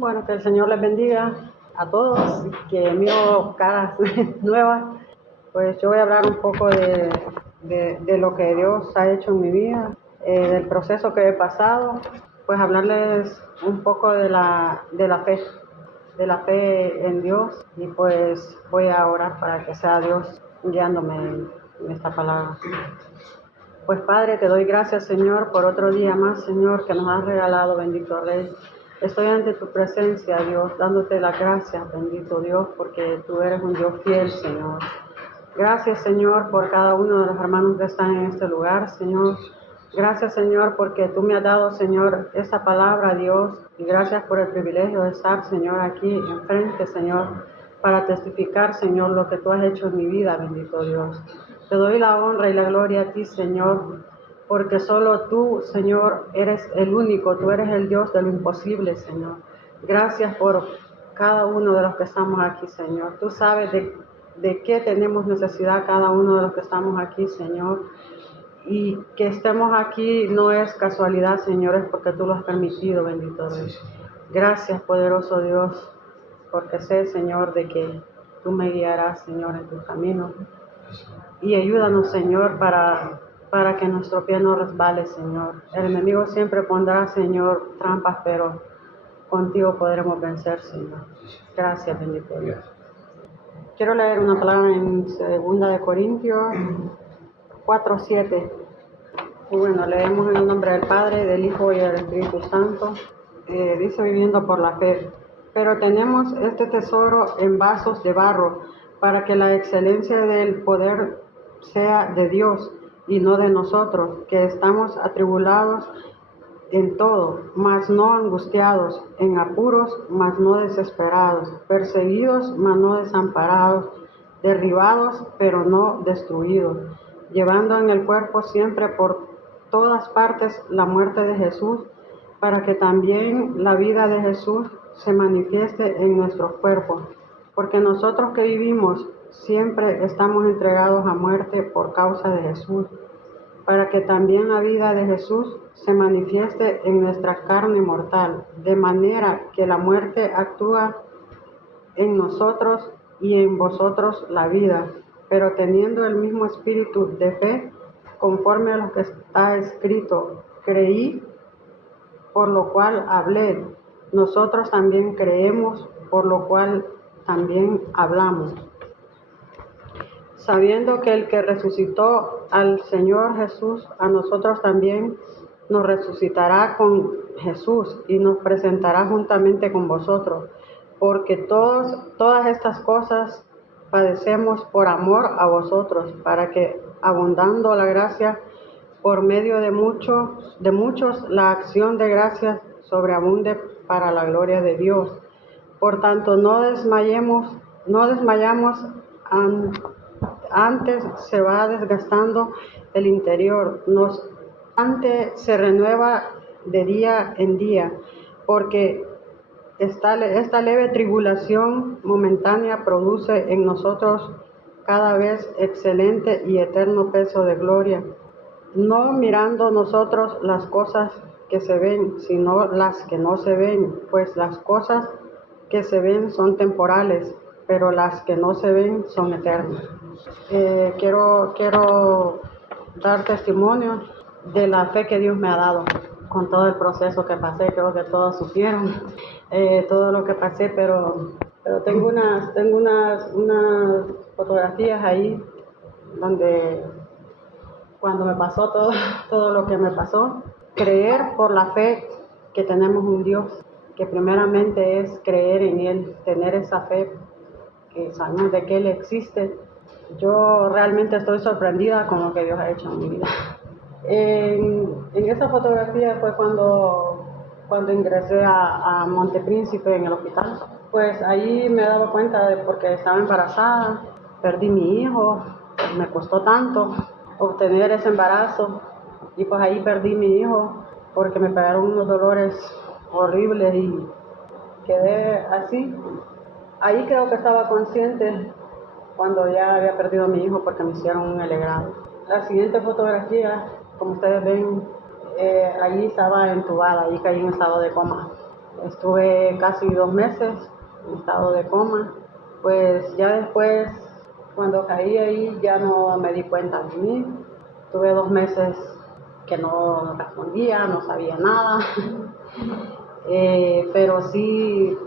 Bueno, que el Señor les bendiga a todos, que miro caras nuevas. Pues yo voy a hablar un poco de lo que Dios ha hecho en mi vida, del proceso que he pasado, pues hablarles un poco de la fe en Dios, y pues voy a orar para que sea Dios guiándome en esta palabra. Pues Padre, te doy gracias, Señor, por otro día más, Señor, que nos has regalado, bendito Rey. Estoy ante tu presencia, Dios, dándote las gracias, bendito Dios, porque tú eres un Dios fiel, Señor. Gracias, Señor, por cada uno de los hermanos que están en este lugar, Señor. Gracias, Señor, porque tú me has dado, Señor, esta palabra, Dios, y gracias por el privilegio de estar, Señor, aquí enfrente, Señor, para testificar, Señor, lo que tú has hecho en mi vida, bendito Dios. Te doy la honra y la gloria a ti, Señor, porque solo tú, Señor, eres el único, tú eres el Dios de lo imposible, Señor. Gracias por cada uno de los que estamos aquí, Señor. Tú sabes de qué tenemos necesidad cada uno de los que estamos aquí, Señor. Y que estemos aquí no es casualidad, Señor, es porque tú lo has permitido, bendito Dios. Gracias, poderoso Dios, porque sé, Señor, de que tú me guiarás, Señor, en tus caminos. Y ayúdanos, Señor, para que nuestro pie no resbale, Señor. El enemigo siempre pondrá, Señor, trampas, pero contigo podremos vencer, Señor. Gracias, bendito Dios. Quiero leer una palabra en 2 Corintios 4:7. Y bueno, leemos en el nombre del Padre, del Hijo y del Espíritu Santo. Dice: viviendo por la fe. Pero tenemos este tesoro en vasos de barro, para que la excelencia del poder sea de Dios y no de nosotros, que estamos atribulados en todo, mas no angustiados, en apuros, mas no desesperados, perseguidos, mas no desamparados, derribados, pero no destruidos, llevando en el cuerpo siempre por todas partes la muerte de Jesús, para que también la vida de Jesús se manifieste en nuestros cuerpos. Porque nosotros que vivimos siempre estamos entregados a muerte por causa de Jesús, para que también la vida de Jesús se manifieste en nuestra carne mortal, de manera que la muerte actúa en nosotros y en vosotros la vida, pero teniendo el mismo espíritu de fe, conforme a lo que está escrito: creí, por lo cual hablé. Nosotros también creemos, por lo cual también hablamos, sabiendo que el que resucitó al Señor Jesús, a nosotros también nos resucitará con Jesús y nos presentará juntamente con vosotros, porque todas estas cosas padecemos por amor a vosotros, para que, abundando la gracia por medio de muchos, la acción de gracias sobreabunde para la gloria de Dios. Por tanto, no desmayamos, antes se va desgastando el interior, antes se renueva de día en día, porque esta leve tribulación momentánea produce en nosotros cada vez excelente y eterno peso de gloria, no mirando nosotros las cosas que se ven, sino las que no se ven, pues las cosas que se ven son temporales, pero las que no se ven son eternas. Quiero dar testimonio de la fe que Dios me ha dado con todo el proceso que pasé. Creo que todos supieron todo lo que pasé, pero tengo unas fotografías ahí donde cuando me pasó todo lo que me pasó. Creer por la fe que tenemos un Dios, que primeramente es creer en Él, tener esa fe, que sabemos de que Él existe. Yo realmente estoy sorprendida con lo que Dios ha hecho en mi vida. En esa fotografía fue cuando ingresé a Montepríncipe en el hospital. Pues ahí me he dado cuenta de porque estaba embarazada, perdí mi hijo, me costó tanto obtener ese embarazo, y pues ahí perdí mi hijo porque me pegaron unos dolores horribles y quedé así. Ahí creo que estaba consciente cuando ya había perdido a mi hijo, porque me hicieron un alegrado. La siguiente fotografía, como ustedes ven, allí estaba entubada, allí caí en estado de coma. Estuve casi 2 meses en estado de coma. Pues ya después, cuando caí ahí, ya no me di cuenta de mí. Tuve 2 meses que no respondía, no sabía nada. Pero sí,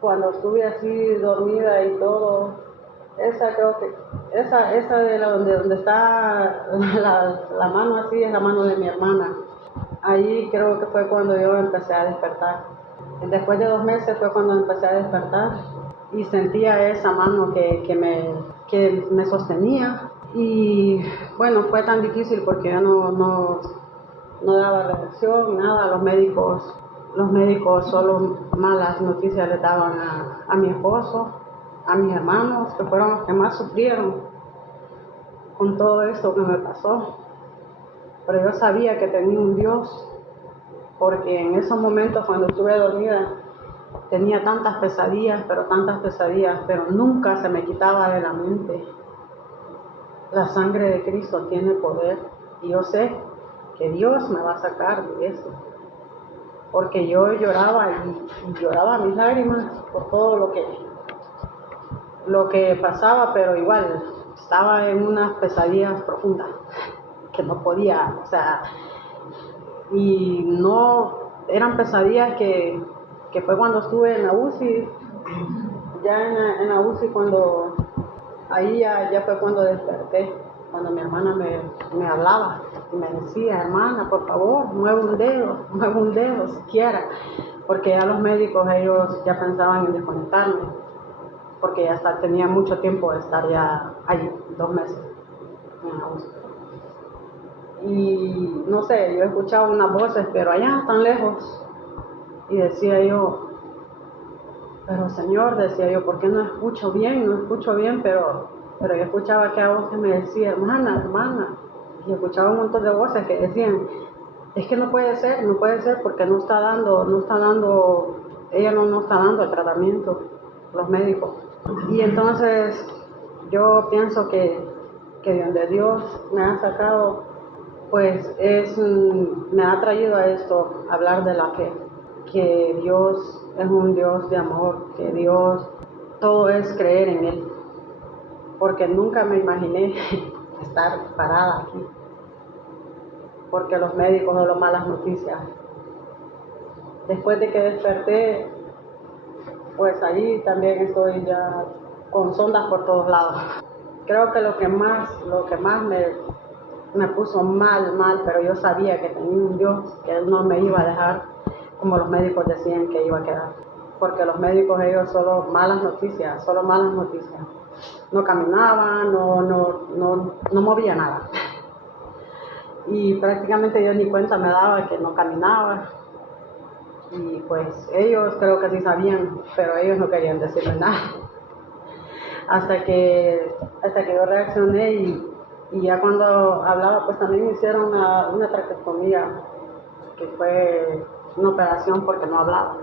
cuando estuve así dormida y todo, creo que esa de donde está la mano así es la mano de mi hermana. Ahí creo que fue cuando yo empecé a despertar. Después de 2 meses fue cuando empecé a despertar y sentía esa mano que me sostenía. Y bueno, fue tan difícil porque yo no daba reacción, nada. Los médicos solo malas noticias le daban a mi esposo, a mis hermanos, que fueron los que más sufrieron con todo esto que me pasó. Pero yo sabía que tenía un Dios, porque en esos momentos cuando estuve dormida tenía tantas pesadillas, pero nunca se me quitaba de la mente. La sangre de Cristo tiene poder y yo sé que Dios me va a sacar de eso. Porque yo lloraba y lloraba mis lágrimas por todo lo que pasaba, pero igual estaba en unas pesadillas profundas que no podía, o sea, y no eran pesadillas que fue cuando estuve en la UCI, ya en la UCI cuando ahí ya fue cuando desperté, cuando mi hermana me hablaba y me decía, hermana, por favor, mueve un dedo siquiera, porque ya los médicos ellos ya pensaban en desconectarme, porque ya tenía mucho tiempo de estar ya allí, 2 meses en la UCI. Y no sé, yo escuchaba unas voces, pero allá tan lejos, y decía yo, pero Señor, decía yo, ¿por qué no escucho bien? No escucho bien, pero yo escuchaba aquella voz que me decía, hermana, y escuchaba un montón de voces que decían, es que no puede ser, porque no está dando, ella no está dando el tratamiento, los médicos. Y entonces yo pienso que de donde Dios me ha sacado, pues me ha traído a esto, hablar de la fe, que Dios es un Dios de amor, que Dios, todo es creer en Él, porque nunca me imaginé estar parada aquí, porque los médicos solo malas noticias. Después de que desperté, pues ahí también estoy ya con sondas por todos lados. Creo que lo que más me puso mal, pero yo sabía que tenía un Dios, que Él no me iba a dejar como los médicos decían que iba a quedar. Porque los médicos ellos solo malas noticias. No caminaba, no movía nada. Y prácticamente yo ni cuenta me daba que no caminaba. Y pues ellos creo que sí sabían, pero ellos no querían decirme nada. Hasta que yo reaccioné y ya cuando hablaba, pues también me hicieron una traqueostomía, que fue una operación porque no hablaba.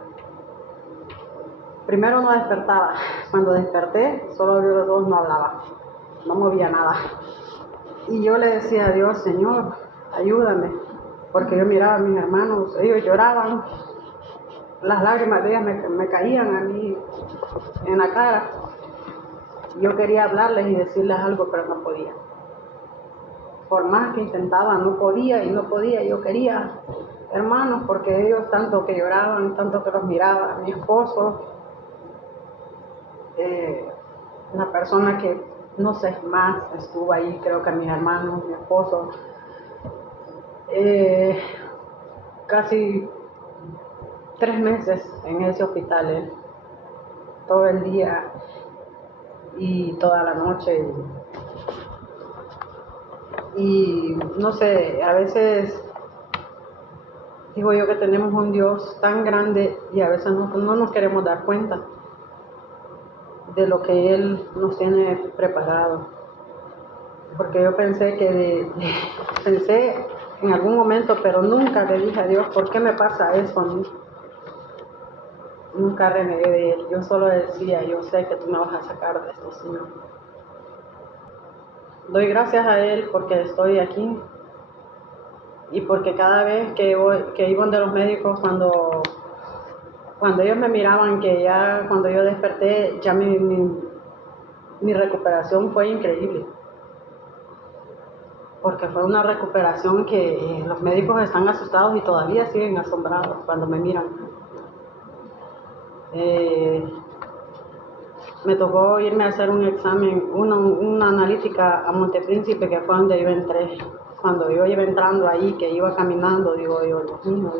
Primero no despertaba. Cuando desperté, solo abrió los ojos, no hablaba. No movía nada. Y yo le decía a Dios, Señor, ayúdame. Porque yo miraba a mis hermanos, ellos lloraban. Las lágrimas de ellas me caían a mí en la cara. Yo quería hablarles y decirles algo, pero no podía. Por más que intentaba, no podía. Yo quería hermanos, porque ellos tanto que lloraban, tanto que los miraba. Mi esposo, la persona que, no sé, más estuvo ahí, creo que mis hermanos, mi esposo, casi 3 meses en ese hospital, todo el día y toda la noche. Y no sé, a veces digo yo que tenemos un Dios tan grande y a veces no nos queremos dar cuenta de lo que Él nos tiene preparado. Porque yo pensé pensé en algún momento, pero nunca le dije a Dios, ¿por qué me pasa eso a mí? Nunca renegué de Él. Yo solo decía, yo sé que tú me vas a sacar de esto, Señor. Doy gracias a Él porque estoy aquí y porque cada vez que iba de los médicos, cuando Cuando ellos me miraban que ya cuando yo desperté, ya mi recuperación fue increíble. Porque fue una recuperación que los médicos están asustados y todavía siguen asombrados cuando me miran. Me tocó irme a hacer un examen, una analítica a Montepríncipe, que fue donde yo entré. Cuando yo iba entrando ahí, que iba caminando, digo yo, Dios mío,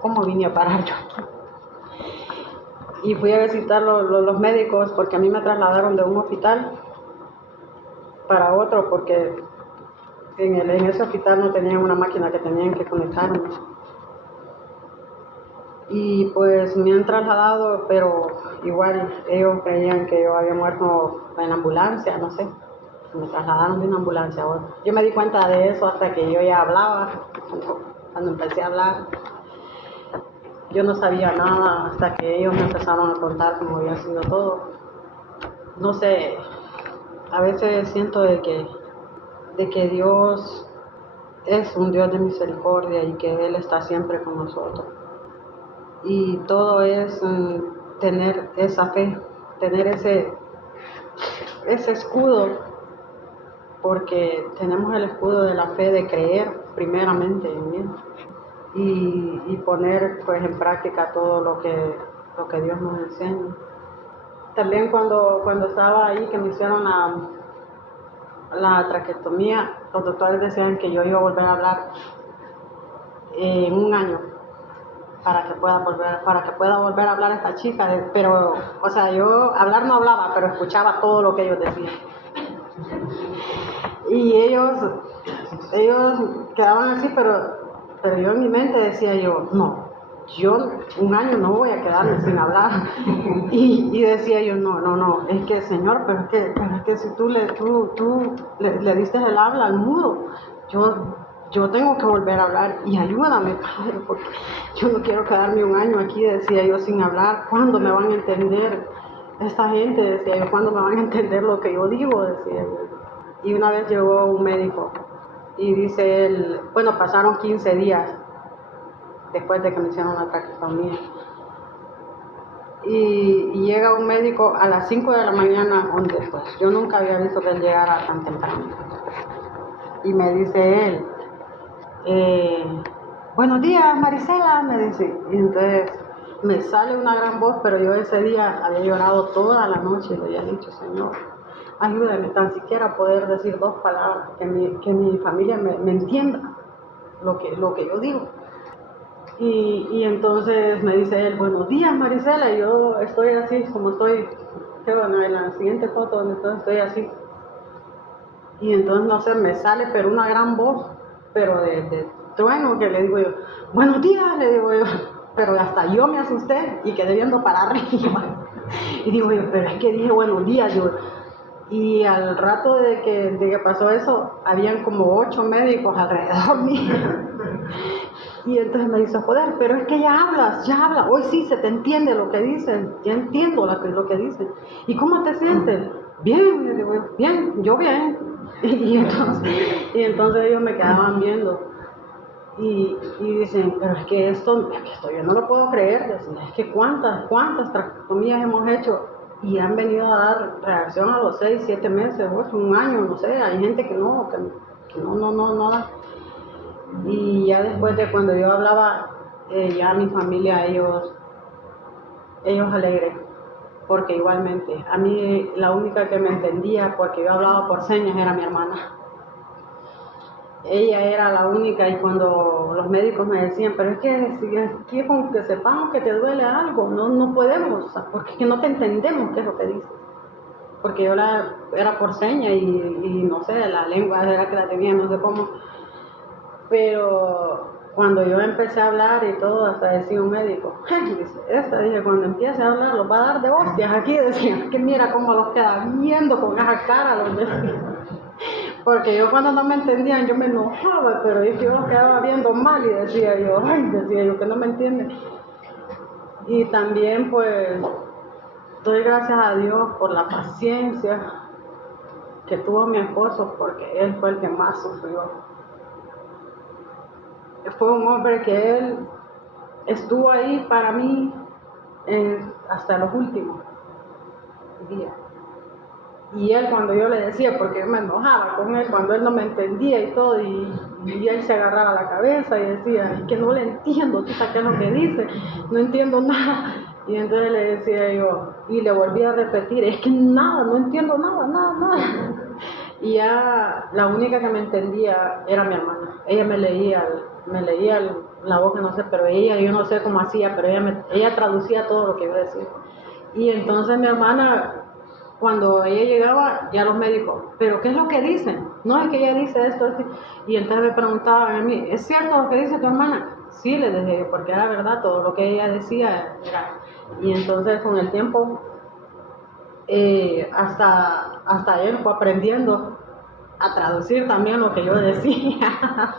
¿cómo vine a parar yo aquí? Y fui a visitar los médicos porque a mí me trasladaron de un hospital para otro porque en ese hospital no tenían una máquina que tenían que conectarme. Y pues me han trasladado, pero igual ellos creían que yo había muerto en la ambulancia, no sé. Me trasladaron de una ambulancia a otra. Yo me di cuenta de eso hasta que yo ya hablaba, cuando empecé a hablar. Yo no sabía nada hasta que ellos me empezaron a contar cómo había sido todo. No sé, a veces siento de que Dios es un Dios de misericordia y que Él está siempre con nosotros. Y todo es tener esa fe, tener ese escudo, porque tenemos el escudo de la fe de creer primeramente en Él y poner pues en práctica todo lo que Dios nos enseña. También cuando estaba ahí que me hicieron la traqueotomía, los doctores decían que yo iba a volver a hablar en un año para que pueda volver a hablar esta chica, pero, o sea, yo hablar no hablaba, pero escuchaba todo lo que ellos decían. Y ellos quedaban así, pero yo en mi mente decía yo, no, yo un año no voy a quedarme sin hablar. Y decía yo, no, es que Señor, pero es que si tú le diste el habla al mudo, yo tengo que volver a hablar y ayúdame, Padre, porque yo no quiero quedarme un año aquí, decía yo, sin hablar. ¿Cuándo me van a entender esta gente? Decía yo, ¿cuándo me van a entender lo que yo digo? Decía yo. Y una vez llegó un médico y dice él, bueno, pasaron 15 días después de que me hicieron la traqueotomía. Y llega un médico a las 5 de la mañana, donde pues yo nunca había visto que él llegara tan temprano. Y me dice él, buenos días, Marisela, me dice. Y entonces me sale una gran voz, pero yo ese día había llorado toda la noche y le había dicho, Señor, ayúdame tan siquiera a poder decir 2 palabras, que mi familia me entienda lo que yo digo. Y entonces me dice él, buenos días, Marisela, y yo estoy así como estoy, en la siguiente foto donde estoy así. Y entonces, no sé, me sale pero una gran voz, pero de trueno, que le digo yo, buenos días, le digo yo, pero hasta yo me asusté y quedé viendo para arriba. Y digo yo, pero es que dije buenos días, yo. Y al rato de que pasó eso, habían como 8 médicos alrededor mío. Y entonces me dice, joder, pero es que ya hablas, hoy sí se te entiende lo que dicen, ya entiendo lo que dicen. ¿Y cómo te sientes? Bien, le digo, bien, yo bien. Y entonces ellos me quedaban viendo y dicen, pero es que esto yo no lo puedo creer. Dicen, es que cuántas traqueotomías hemos hecho y han venido a dar reacción a los 6, 7 meses, 8, un año, no sé, hay gente que no da. Y ya después de cuando yo hablaba, ya mi familia, ellos alegres, porque igualmente, a mí la única que me entendía, porque yo hablaba por señas, era mi hermana. Ella era la única, y cuando los médicos me decían, pero es que con que sepamos que te duele algo, no podemos, porque es que no te entendemos qué es lo que dices. Porque yo era por señas y no sé, la lengua era que la tenía, no sé cómo. Pero cuando yo empecé a hablar y todo, hasta decía un médico, dije, cuando empiece a hablar, los va a dar de hostias aquí, decía, que mira cómo los queda viendo con esa cara, los decía. Porque yo cuando no me entendían, yo me enojaba, pero yo los quedaba viendo mal y decía yo, que no me entienden. Y también pues doy gracias a Dios por la paciencia que tuvo mi esposo, porque él fue el que más sufrió. Fue un hombre que él estuvo ahí para mí hasta los últimos días. Y él, cuando yo le decía, porque yo me enojaba con él, cuando él no me entendía y todo, y él se agarraba la cabeza y decía, y que no le entiendo, tú sabes qué es lo que dice, no entiendo nada. Y entonces le decía yo, y le volví a repetir, es que nada, no entiendo nada. Y ya la única que me entendía era mi hermana. Ella me leía la boca, no sé, pero yo no sé cómo hacía, pero ella traducía todo lo que yo decía. Y entonces mi hermana, cuando ella llegaba, ya los médicos, ¿pero qué es lo que dicen? No, es que ella dice esto, así. Y entonces me preguntaban a mí, ¿es cierto lo que dice tu hermana? Sí, le dije yo, porque era verdad, todo lo que ella decía era. Y entonces con el tiempo, hasta él fue aprendiendo a traducir también lo que yo decía.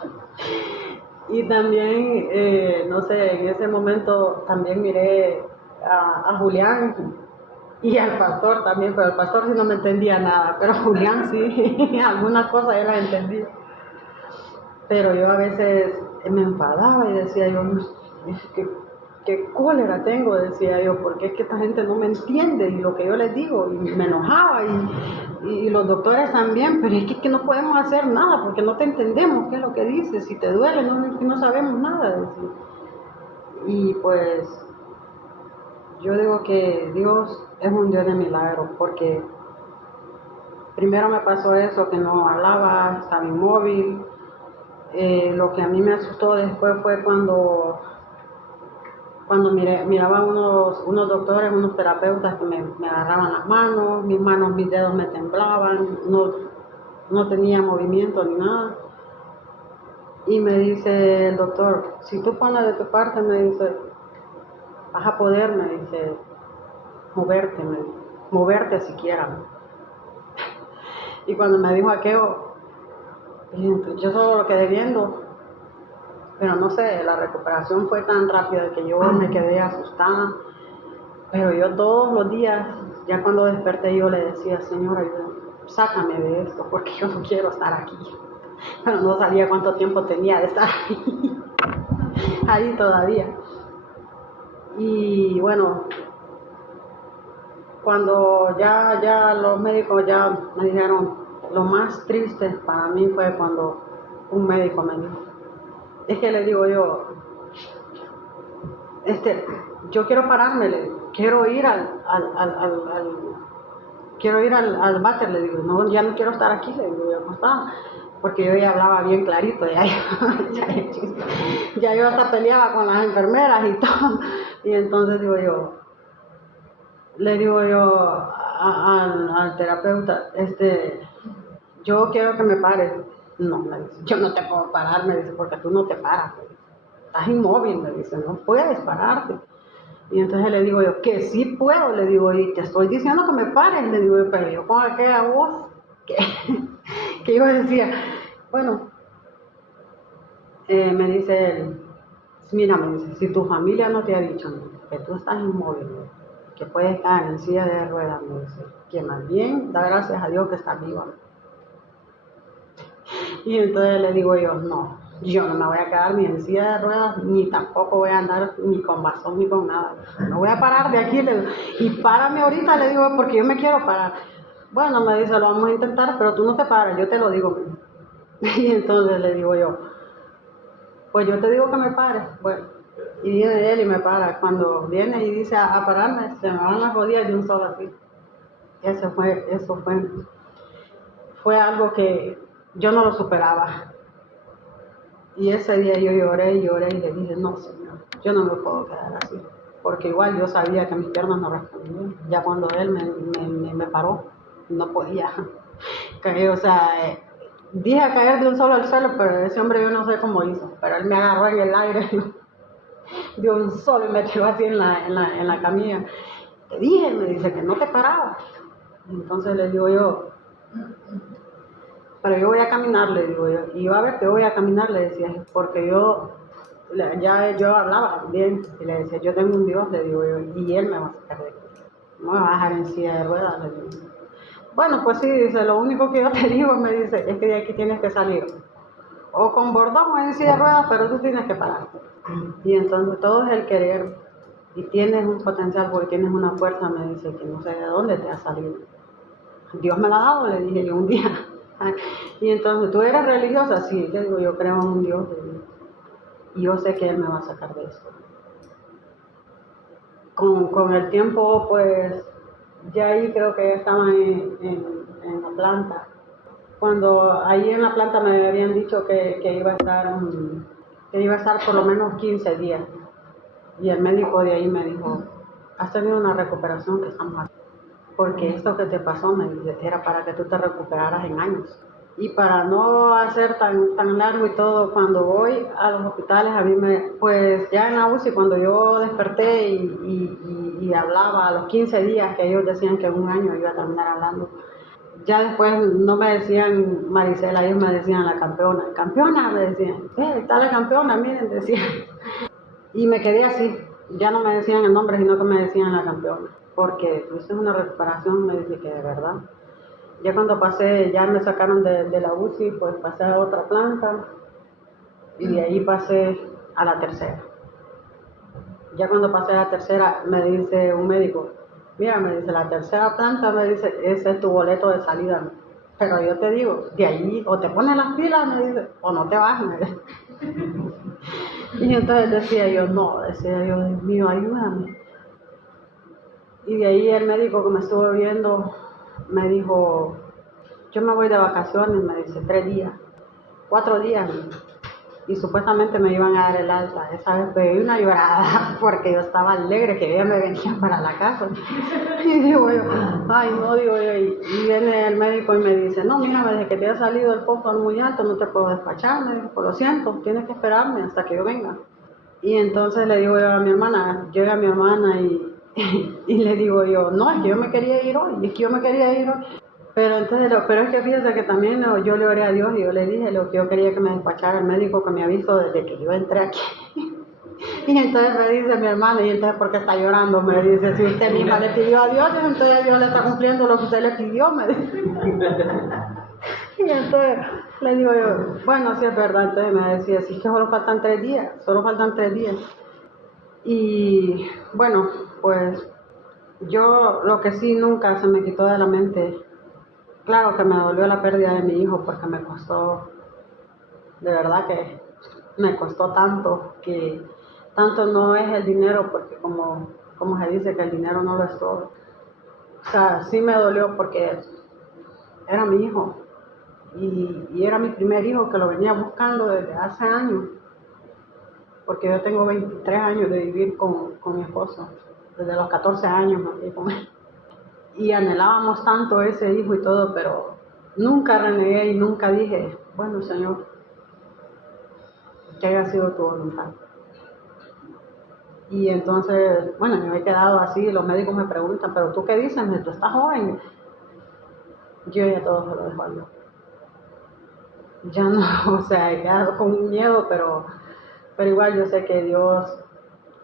Y también, no sé, en ese momento también miré a Julián y al pastor también, pero el pastor sí no me entendía nada, pero Julián sí, algunas cosas él las entendía. Pero yo a veces me enfadaba y decía yo, qué cólera tengo, decía yo, porque es que esta gente no me entiende y lo que yo les digo, y me enojaba, y los doctores también, pero es que no podemos hacer nada porque no te entendemos qué es lo que dices, si te duele no sabemos nada, decía. Y pues yo digo que Dios es un Dios de milagros, porque primero me pasó eso, que no hablaba, estaba inmóvil. Lo que a mí me asustó después fue cuando miraba unos doctores, unos terapeutas que me agarraban las manos, mis dedos me temblaban, no tenía movimiento ni nada. Y me dice el doctor, si tú pones de tu parte, me dice, vas a poder, me dice, moverte siquiera. Y cuando me dijo aquello, yo solo lo quedé viendo, pero no sé, la recuperación fue tan rápida que yo me quedé asustada. Pero yo todos los días, ya cuando desperté, yo le decía, Señor, ayúdame, sácame de esto, porque yo no quiero estar aquí. Pero no sabía cuánto tiempo tenía de estar ahí todavía. Y bueno, cuando ya los médicos ya me dijeron, lo más triste para mí fue cuando un médico me dijo, es que le digo yo, yo quiero pararme, quiero ir al váter, le digo, no, ya no quiero estar aquí, le digo, acostada, porque yo ya hablaba bien clarito, ya yo hasta peleaba con las enfermeras y todo, y entonces le digo yo al terapeuta, yo quiero que me pares. No, me dice, yo no te puedo parar, me dice, porque tú no te paras, me dice, estás inmóvil, me dice, no puedes pararte. Y entonces le digo yo, que sí puedo, le digo, y te estoy diciendo que me pares, le digo, pero yo con aquella voz que yo decía, bueno, me dice él, mira, me dice, si tu familia no te ha dicho que tú estás inmóvil, que puedes estar en silla de ruedas, me dice, que más bien da gracias a Dios que estás viva. Y entonces le digo yo, no, yo no me voy a quedar ni en silla de ruedas, ni tampoco voy a andar ni con bastón ni con nada. No voy a parar de aquí, le digo, y párame ahorita, le digo, porque yo me quiero parar. Bueno, me dice, lo vamos a intentar, pero tú no te paras, yo te lo digo. Y entonces le digo yo, pues yo te digo que me pares. Bueno, y viene él y me para. Cuando viene y dice a pararme, se me van las rodillas de un solo así. Eso fue algo que yo no lo superaba. Y ese día yo lloré y le dije, no, Señor, yo no me puedo quedar así. Porque igual yo sabía que mis piernas no respondían. Ya cuando él me paró, no podía caer. O sea, dije a caer de un solo al suelo, pero ese hombre yo no sé cómo hizo. Pero él me agarró en el aire de un solo y me tiró así en la camilla. Te dije, me dice, que no te paraba. Entonces le digo yo, pero yo voy a caminar, le digo yo, y va a ver que voy a caminar, le decía, porque yo hablaba bien, y le decía, yo tengo un Dios, le digo yo, y Él me va a sacar de aquí, no me va a dejar en silla de ruedas, le digo. Bueno, pues sí, dice, lo único que yo te digo, me dice, es que de aquí tienes que salir, o con bordón o en silla de ruedas, pero tú tienes que pararte. Y entonces todo es el querer y tienes un potencial porque tienes una fuerza, me dice, que no sé de dónde te ha salido. Dios me la ha dado, le dije yo un día. Y entonces, ¿tú eres religiosa? Sí, le digo, yo creo en un Dios y yo sé que Él me va a sacar de esto. Con el tiempo, pues, ya ahí creo que ya estaba en la planta. Cuando ahí en la planta me habían dicho que iba a estar por lo menos 15 días. Y el médico de ahí me dijo, has tenido una recuperación que estamos haciendo. Porque esto que te pasó, me dice, era para que tú te recuperaras en años. Y para no hacer tan largo y todo, cuando voy a los hospitales, a mí pues ya en la UCI, cuando yo desperté y hablaba a los 15 días, que ellos decían que en un año iba a terminar hablando, ya después no me decían Marisela, ellos me decían la campeona. Campeona, me decían, está la campeona, miren, decían. Y me quedé así, ya no me decían el nombre, sino que me decían la campeona. Porque tuviste una recuperación, me dice que de verdad. Ya cuando pasé, ya me sacaron de la UCI, pues pasé a otra planta y de ahí pasé a la tercera. Ya cuando pasé a la tercera, me dice un médico, mira, me dice, la tercera planta, me dice, ese es tu boleto de salida. Pero yo te digo, de ahí o te pones las pilas, me dice, o no te vas, me dice. Y entonces decía yo, Dios mío, ayúdame. Y de ahí el médico que me estuvo viendo me dijo, yo me voy de vacaciones, me dice, 3 días, 4 días. Y supuestamente me iban a dar el alta. Esa vez pegué una llorada porque yo estaba alegre que ella me venía para la casa. Y digo yo, ay no, digo yo, y viene el médico y me dice, no, mira, desde que te ha salido el pozo muy alto no te puedo despachar. Me dijo, pues lo siento, tienes que esperarme hasta que yo venga. Y entonces le digo yo a mi hermana, llega mi hermana y le digo yo, no, es que yo me quería ir hoy, es que yo me quería ir hoy. Pero entonces, pero es que fíjate que también yo le oré a Dios y yo le dije lo que yo quería que me despachara el médico que me avisó desde que yo entré aquí. Y entonces me dice mi hermana, y entonces ¿por qué está llorando? Me dice, si usted misma le pidió a Dios, entonces Dios le está cumpliendo lo que usted le pidió, me dice. Y entonces le digo yo, bueno, sí es verdad. Entonces me decía, sí, es que solo faltan 3 días, solo faltan 3 días. Y bueno, pues yo lo que sí nunca se me quitó de la mente, claro que me dolió la pérdida de mi hijo porque me costó, de verdad que me costó tanto, que tanto no es el dinero, porque como se dice que el dinero no lo es todo. O sea, sí me dolió porque era mi hijo y era mi primer hijo que lo venía buscando desde hace años, porque yo tengo 23 años de vivir con mi esposo, desde los 14 años me fui con él. Y anhelábamos tanto ese hijo y todo, pero nunca renegué y nunca dije, bueno, Señor, que haya sido tu voluntad. Y entonces, bueno, yo me he quedado así, los médicos me preguntan, pero tú qué dices, tú estás joven. Yo ya todo se lo dejo a Dios. Ya no, o sea, ya con miedo, pero igual yo sé que Dios,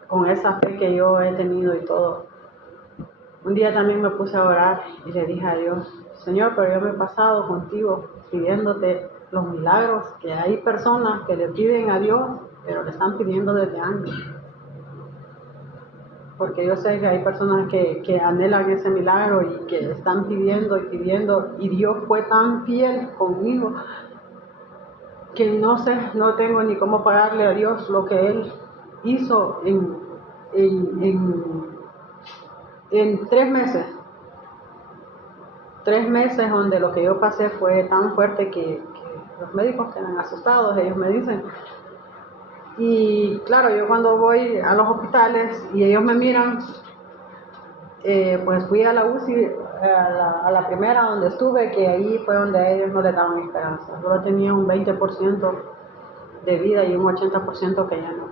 con esa fe que yo he tenido y todo, un día también me puse a orar y le dije a Dios, Señor, pero yo me he pasado contigo pidiéndote los milagros, que hay personas que le piden a Dios, pero le están pidiendo desde años. Porque yo sé que hay personas que anhelan ese milagro y que están pidiendo y pidiendo, y Dios fue tan fiel conmigo que no sé, no tengo ni cómo pagarle a Dios lo que Él hizo en, en 3 meses. 3 meses donde lo que yo pasé fue tan fuerte que los médicos quedan asustados, ellos me dicen. Y claro, yo cuando voy a los hospitales y ellos me miran, pues fui a la UCI, a la primera donde estuve, que ahí fue donde ellos no le daban esperanza. Solo tenía un 20% de vida y un 80% que ya no.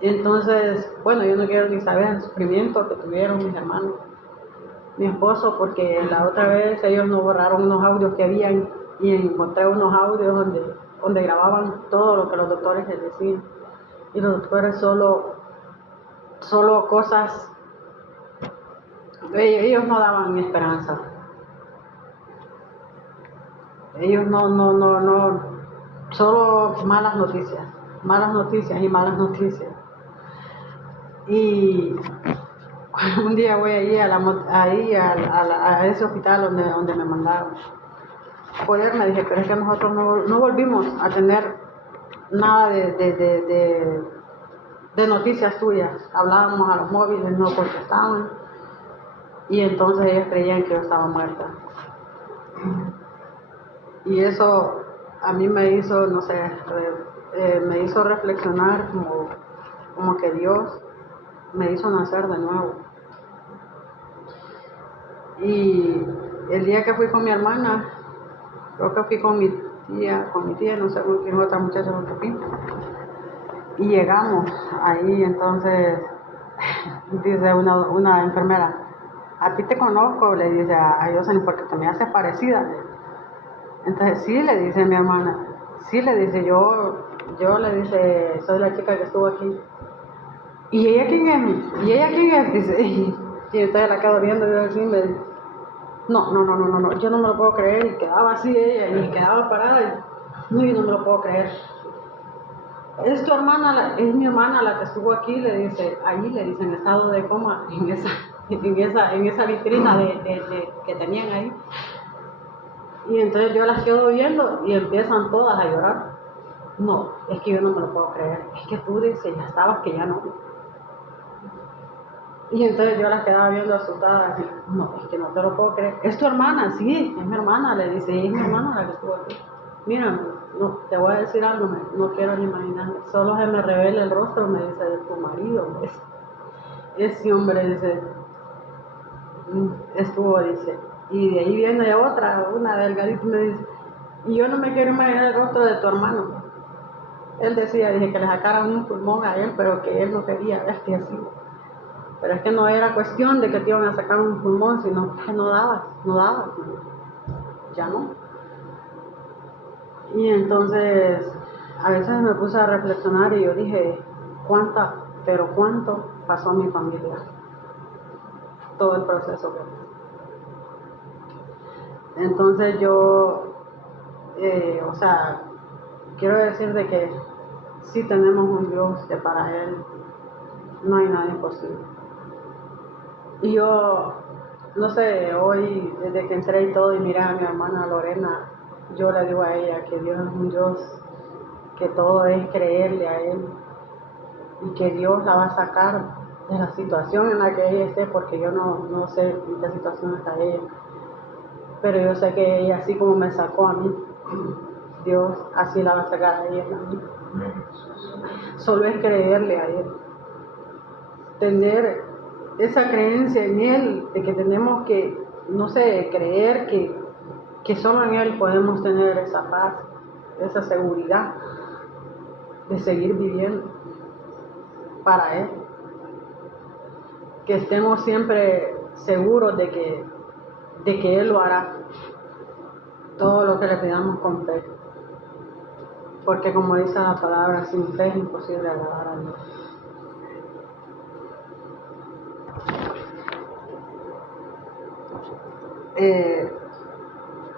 Entonces, bueno, yo no quiero ni saber el sufrimiento que tuvieron mis hermanos, mi esposo, porque la otra vez ellos nos borraron unos audios que habían y encontré unos audios donde grababan todo lo que los doctores les decían. Y los doctores solo cosas, ellos no daban esperanza. Ellos solo malas noticias y malas noticias. Y un día voy a ese hospital donde me mandaron. Poder, me dije, pero es que nosotros no volvimos a tener nada de noticias tuyas. Hablábamos a los móviles, no contestaban. Y entonces ellos creían que yo estaba muerta. Y eso a mí me hizo, no sé, me hizo reflexionar como que Dios me hizo nacer de nuevo. Y el día que fui con mi hermana, creo que fui con mi tía, no sé con quién otra muchacha que fui. Y llegamos ahí, entonces dice una enfermera, a ti te conozco, le dice a Yosani, porque te me haces parecida. Entonces sí, le dice mi hermana, sí, le dice, yo le dice, soy la chica que estuvo aquí. ¿Y ella quién es? ¿Y ella quién es? Dice, y entonces la quedo viendo y yo así me dice, no, yo no me lo puedo creer. Y quedaba así ella, y quedaba parada, y yo no me lo puedo creer. Es tu hermana, es mi hermana la que estuvo aquí, le dice, ahí le dice, en estado de coma, en esa vitrina que tenían ahí. Y entonces yo las quedo viendo y empiezan todas a llorar. No, es que yo no me lo puedo creer. Es que tú dices, ya estabas, que ya no. Y entonces yo las quedaba viendo asustadas. Así, no, es que no te lo puedo creer. ¿Es tu hermana? Sí, es mi hermana. Le dice, es mi hermana la que estuvo aquí. Mira, no, te voy a decir algo, no quiero ni imaginarme. Solo se me revela el rostro, me dice, de tu marido. Ese hombre, dice, estuvo, dice. Y de ahí viene otra, una delgadita, me dice, y yo no me quiero imaginar el rostro de tu hermano. Él decía, dije, que le sacaran un pulmón a él, pero que él no quería verte así. Pero es que no era cuestión de que te iban a sacar un pulmón, sino que no daba, ya no. Y entonces, a veces me puse a reflexionar y yo dije, ¿cuánto pasó mi familia? Todo el proceso que... Entonces yo, quiero decir de que sí tenemos un Dios que para Él no hay nada imposible. Y yo, no sé, hoy, desde que entré y todo, y miré a mi hermana Lorena, yo le digo a ella que Dios es un Dios, que todo es creerle a Él, y que Dios la va a sacar de la situación en la que ella esté, porque yo no sé en qué situación está ella. Pero yo sé que ella, así como me sacó a mí, Dios así la va a sacar a ella también. Solo es creerle a Él, tener esa creencia en Él, de que tenemos que, no sé, creer que solo en Él podemos tener esa paz, esa seguridad de seguir viviendo para Él. Que estemos siempre seguros de que Él lo hará, todo lo que le pidamos con fe. Porque como dice la palabra, sin fe es imposible agradar a Dios.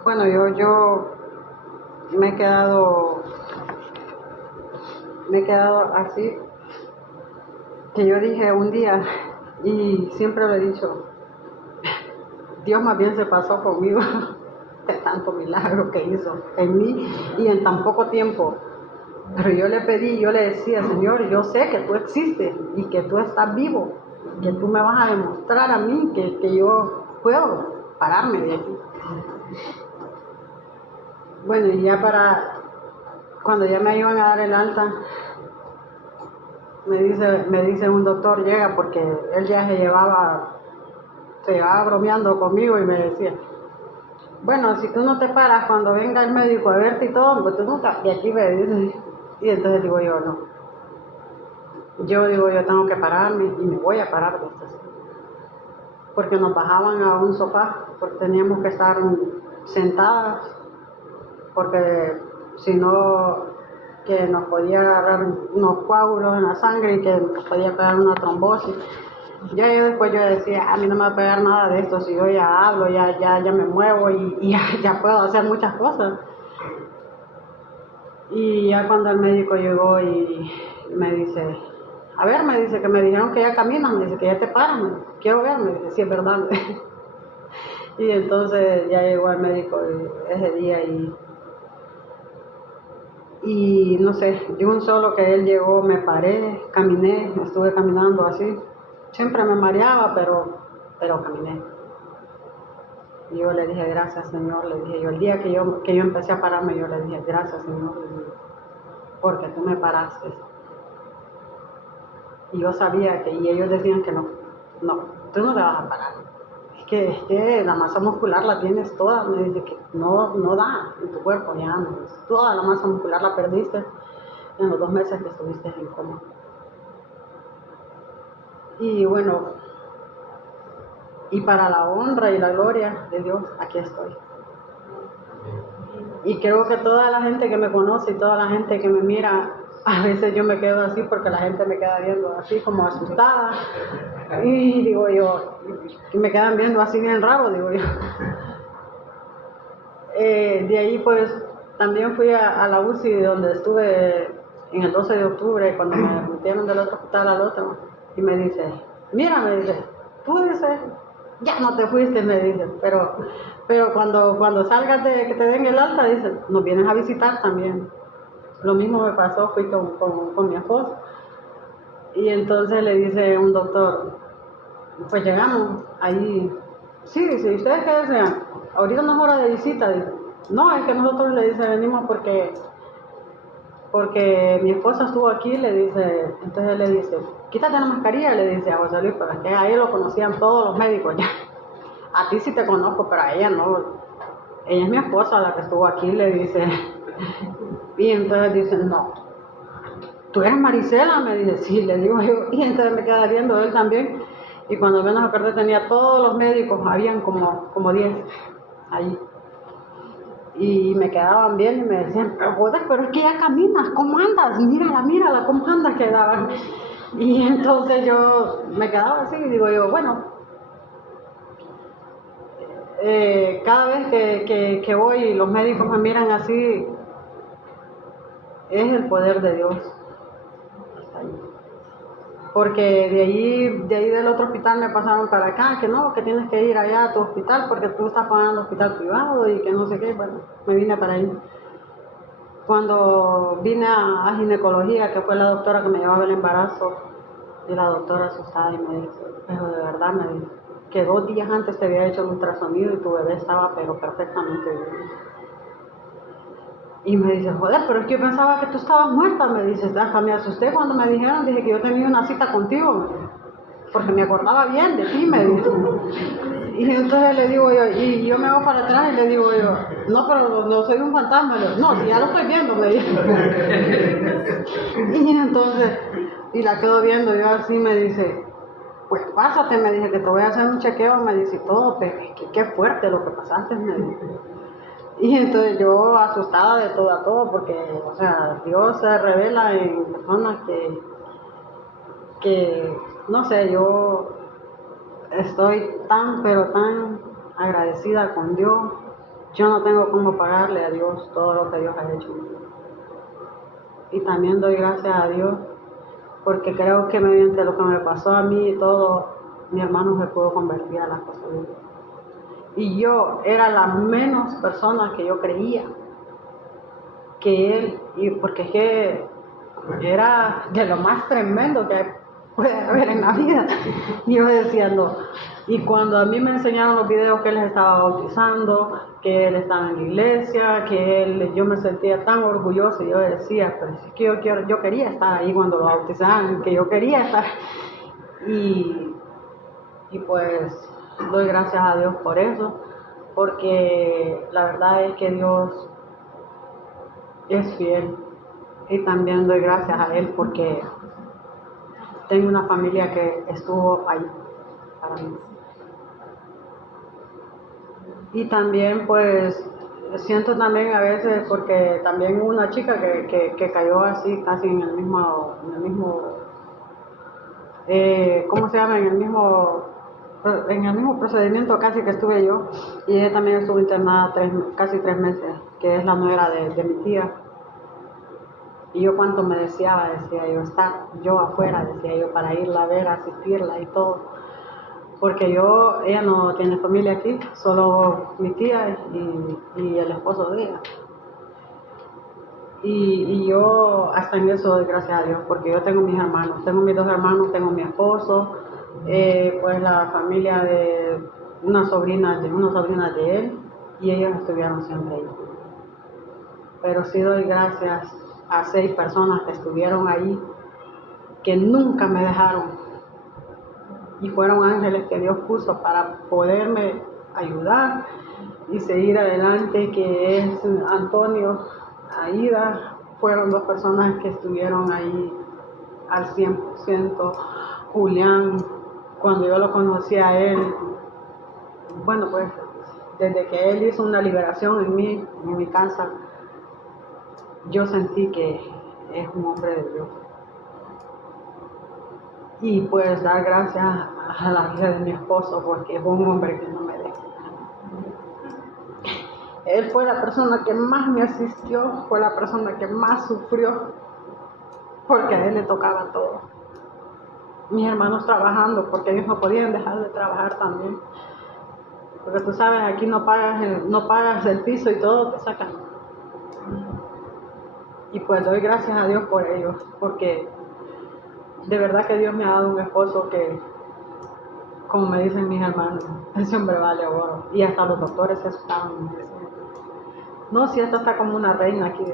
Bueno, yo me he quedado así, que yo dije un día, y siempre lo he dicho, Dios más bien se pasó conmigo de tanto milagro que hizo en mí y en tan poco tiempo. Pero yo le pedí, yo le decía, Señor, yo sé que tú existes y que tú estás vivo, que tú me vas a demostrar a mí que yo puedo pararme de aquí. Bueno, y ya cuando ya me iban a dar el alta, me dice un doctor, llega, porque él ya se llevaba bromeando conmigo y me decía, bueno, si tú no te paras cuando venga el médico a verte y todo, pues tú nunca, y aquí me dice, y entonces digo yo, no. Yo tengo que pararme y me voy a parar de esta silla. Porque nos bajaban a un sofá, porque teníamos que estar sentadas, porque si no, que nos podía agarrar unos coágulos en la sangre y que nos podía pegar una trombosis. Yo después decía, a mí no me va a pegar nada de esto, si yo ya hablo, ya me muevo y ya puedo hacer muchas cosas. Y ya cuando el médico llegó y me dice, a ver, me dice, que me dijeron que ya caminas, me dice, que ya te paras, me dice, quiero ver, me dice, sí es verdad. Me dice. Y entonces ya llegó al médico ese día y no sé, de un solo que él llegó me paré, caminé, estuve caminando así. Siempre me mareaba, pero caminé. Y yo le dije, gracias Señor, le dije yo, el día que yo empecé a pararme, yo le dije, gracias Señor, le dije, porque tú me paraste. Y yo sabía y ellos decían que no, tú no te vas a parar. Es que la masa muscular la tienes toda, me dice que no da en tu cuerpo, ya no. Toda la masa muscular la perdiste en los 2 meses que estuviste en coma. Y bueno, y para la honra y la gloria de Dios, aquí estoy. Y creo que toda la gente que me conoce y toda la gente que me mira, a veces yo me quedo así porque la gente me queda viendo así como asustada. Y digo yo, y me quedan viendo así bien raro, digo yo. De ahí pues también fui a la UCI donde estuve en el 12 de octubre cuando me metieron del otro hospital al otro. Y me dice, mira, me dice, tú dices, ya no te fuiste, me dice, pero cuando salgas de que te den el alta, dice, nos vienes a visitar también. Lo mismo me pasó, fui con mi esposo. Y entonces le dice un doctor, pues llegamos ahí, sí, dice, ¿y ustedes qué desean? Ahorita no es hora de visita, dice. No, es que nosotros le dice, venimos porque mi esposa estuvo aquí, le dice, entonces le dice, quítate la mascarilla, le dice a José Luis, pero es que a él lo conocían todos los médicos ya. A ti sí te conozco, pero a ella no. Ella es mi esposa, la que estuvo aquí, le dice. Y entonces dice, no, ¿tú eres Marisela? Me dice, sí, le digo yo. Y entonces me queda viendo él también. Y cuando menos acordé tenía todos los médicos, habían como 10 ahí. Y me quedaban bien y me decían, pero es que ya caminas, ¿cómo andas? Mírala, ¿cómo andas? Quedaban. Y entonces yo me quedaba así y digo yo, bueno, cada vez que voy y los médicos me miran así, es el poder de Dios. Porque de ahí del otro hospital me pasaron para acá, que no, que tienes que ir allá a tu hospital porque tú estás pagando hospital privado y que no sé qué, bueno, me vine para ahí. Cuando vine a ginecología, que fue la doctora que me llevaba el embarazo, y la doctora asustada y me dice, pero de verdad me dice, que 2 días antes te había hecho el ultrasonido y tu bebé estaba pero perfectamente bien. Y me dice, joder, pero es que yo pensaba que tú estabas muerta, me dice, hasta me asusté cuando me dijeron, dije que yo tenía una cita contigo, porque me acordaba bien de ti, me dice. Y entonces le digo yo, y yo me hago para atrás y le digo yo, no, pero no soy un fantasma, no, si ya lo estoy viendo, me dice. Y entonces, y la quedo viendo, yo así me dice, pues pásate, me dice, que te voy a hacer un chequeo, me dice, todo, pero qué fuerte lo que pasaste, me dice. Y entonces yo asustada de todo a todo, porque, o sea, Dios se revela en personas que no sé, yo estoy pero tan agradecida con Dios. Yo no tengo cómo pagarle a Dios todo lo que Dios ha hecho. Y también doy gracias a Dios, porque creo que mediante lo que me pasó a mí y todo, mi hermano se pudo convertir a las cosas de Dios. Y yo era la menos persona que yo creía que él, y porque es que era de lo más tremendo que puede haber en la vida. Y yo decía, no. Y cuando a mí me enseñaron los videos que él estaba bautizando, que él estaba en la iglesia, yo me sentía tan orgullosa y yo decía, pero es que yo quería estar ahí cuando lo bautizaban, que yo quería estar. Y pues doy gracias a Dios por eso, porque la verdad es que Dios es fiel, y también doy gracias a Él porque tengo una familia que estuvo ahí para mí. Y también pues siento también a veces, porque también hubo una chica que cayó así casi en el mismo ¿cómo se llama? En el mismo procedimiento casi que estuve yo, y ella también estuvo internada casi 3 meses, que es la nuera de mi tía. Y yo cuánto me deseaba, decía yo, estar yo afuera, decía yo, para irla a ver, asistirla y todo. Porque ella no tiene familia aquí, solo mi tía y el esposo de ella. Y yo hasta en eso doy gracias a Dios, porque yo tengo mis hermanos, tengo mis dos hermanos, tengo mi esposo, pues la familia de una sobrina de él, y ellos estuvieron siempre ahí. Pero sí doy gracias a 6 personas que estuvieron ahí, que nunca me dejaron, y fueron ángeles que Dios puso para poderme ayudar y seguir adelante, que es Antonio, Aida, fueron 2 personas que estuvieron ahí al 100%. Julián, cuando yo lo conocí a él, bueno, pues desde que él hizo una liberación en mí, en mi casa, yo sentí que es un hombre de Dios. Y pues dar gracias a la vida de mi esposo, porque es un hombre que no me deja. Él fue la persona que más me asistió, fue la persona que más sufrió, porque a él le tocaba todo. Mis hermanos trabajando, porque ellos no podían dejar de trabajar también. Porque tú sabes, aquí no pagas el piso y todo te sacan. Y pues doy gracias a Dios por ellos, porque de verdad que Dios me ha dado un esposo que, como me dicen mis hermanos, ese hombre vale oro. Y hasta los doctores se asustaban. No, si esta está como una reina aquí.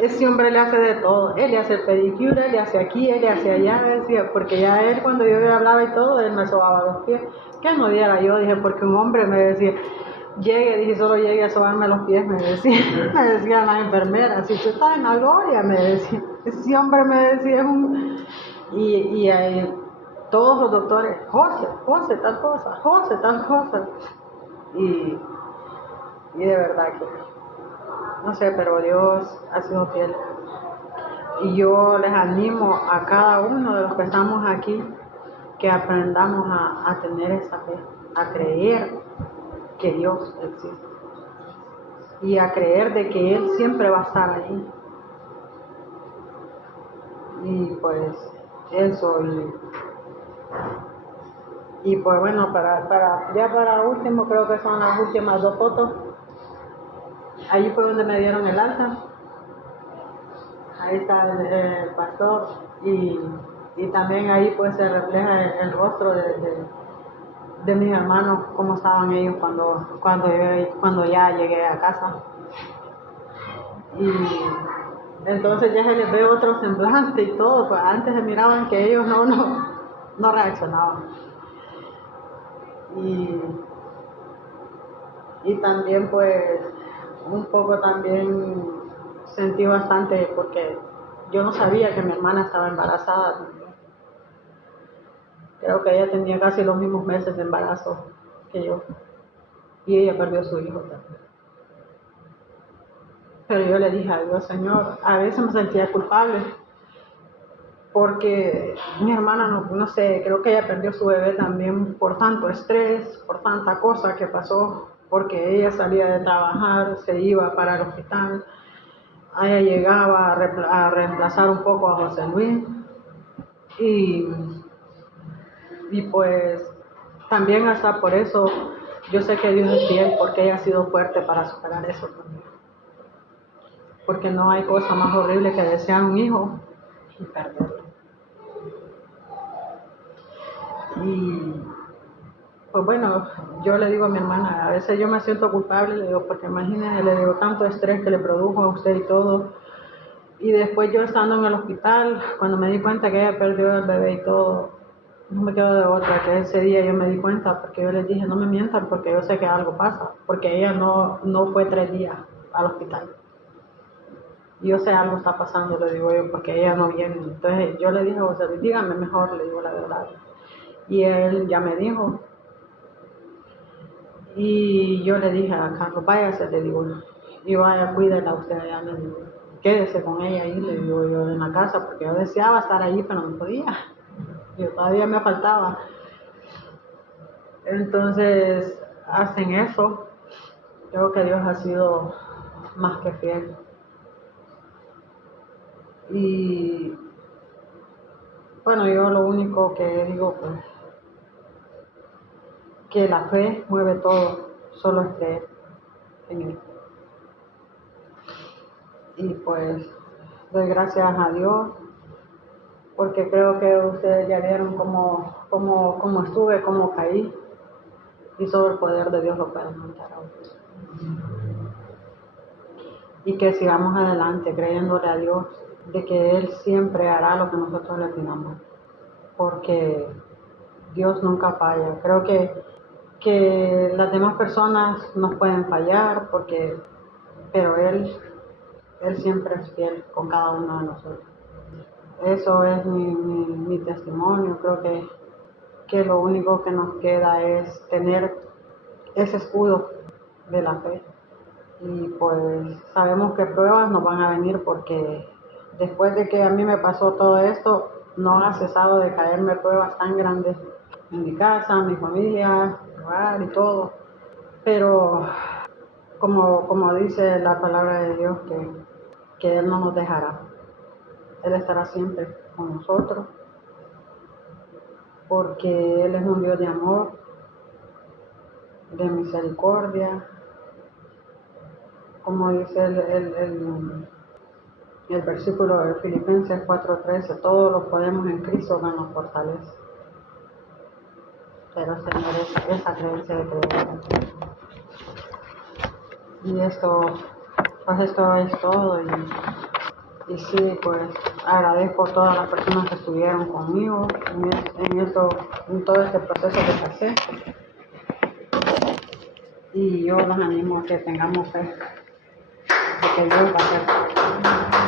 Ese hombre le hace de todo. Él le hace el pedicure, él le hace aquí, él le hace allá, decía, porque ya él cuando yo le hablaba y todo, él me sobaba los pies. Que no diera yo, dije, porque un hombre me decía, solo llegue a sobarme los pies, me decían las enfermeras, si tú estás en la gloria, me decía. Ese hombre me decía, y todos los doctores, José, tal cosa. Y de verdad que no sé, pero Dios ha sido fiel. Y yo les animo a cada uno de los que estamos aquí que aprendamos a tener esa fe, a creer que Dios existe y a creer de que Él siempre va a estar ahí. Y pues eso, y pues bueno, para último, creo que son las últimas 2 fotos. Allí fue donde me dieron el alta. Ahí está el pastor y también ahí pues se refleja el rostro de mis hermanos, cómo estaban ellos cuando ya llegué a casa. Y entonces ya se les ve otro semblante y todo, pues antes se miraban que ellos no reaccionaban. Y también pues un poco también sentí bastante porque yo no sabía que mi hermana estaba embarazada. Creo que ella tenía casi los mismos meses de embarazo que yo. Y ella perdió a su hijo también. Pero yo le dije a Dios, Señor, a veces me sentía culpable. Porque mi hermana, no sé, creo que ella perdió a su bebé también por tanto estrés, por tanta cosa que pasó. Porque ella salía de trabajar, se iba para el hospital. Ella llegaba a reemplazar un poco a José Luis. Y pues también hasta por eso yo sé que Dios es fiel, porque ella ha sido fuerte para superar eso también. Porque no hay cosa más horrible que desear un hijo y perderlo. Y pues bueno, yo le digo a mi hermana, a veces yo me siento culpable, le digo, porque imagínese, le digo, tanto estrés que le produjo a usted y todo. Y después yo estando en el hospital, cuando me di cuenta que ella perdió el bebé y todo, no me quedo de otra, que ese día yo me di cuenta, porque yo les dije, no me mientan, porque yo sé que algo pasa, porque ella no fue 3 días al hospital. Y yo sé algo está pasando, le digo yo, porque ella no viene. Entonces yo le dije a José, dígame mejor, le digo la verdad. Y él ya me dijo. Y yo le dije a Carlos, váyase, le digo, y vaya, cuídela usted allá, le digo, quédese con ella ahí, le digo yo, en la casa, porque yo deseaba estar allí, pero no podía. Yo todavía me faltaba. Entonces hacen eso. Creo que Dios ha sido más que fiel. Y bueno, yo lo único que digo, pues, que la fe mueve todo, solo es creer en Él. Y pues doy gracias a Dios, porque creo que ustedes ya vieron cómo estuve, cómo caí, y solo el poder de Dios lo puede levantar a ustedes. Y que sigamos adelante creyéndole a Dios de que Él siempre hará lo que nosotros le pidamos, porque Dios nunca falla. Creo que las demás personas nos pueden fallar, pero Él siempre es fiel con cada uno de nosotros. Eso es mi testimonio. Creo que lo único que nos queda es tener ese escudo de la fe. Y pues sabemos que pruebas nos van a venir, porque después de que a mí me pasó todo esto, no ha cesado de caerme pruebas tan grandes en mi casa, en mi familia, mi hogar y todo. Pero como dice la palabra de Dios, que Él no nos dejará. Él estará siempre con nosotros, porque Él es un Dios de amor, de misericordia. Como dice el versículo de Filipenses 4:13, todo lo podemos en Cristo que nos fortalece. Pero Señor, esa creencia de creer. Y esto es todo. Y sí, pues agradezco a todas las personas que estuvieron conmigo en todo este proceso que pasé. Y yo los animo a que tengamos fe, de que Dios va a hacer.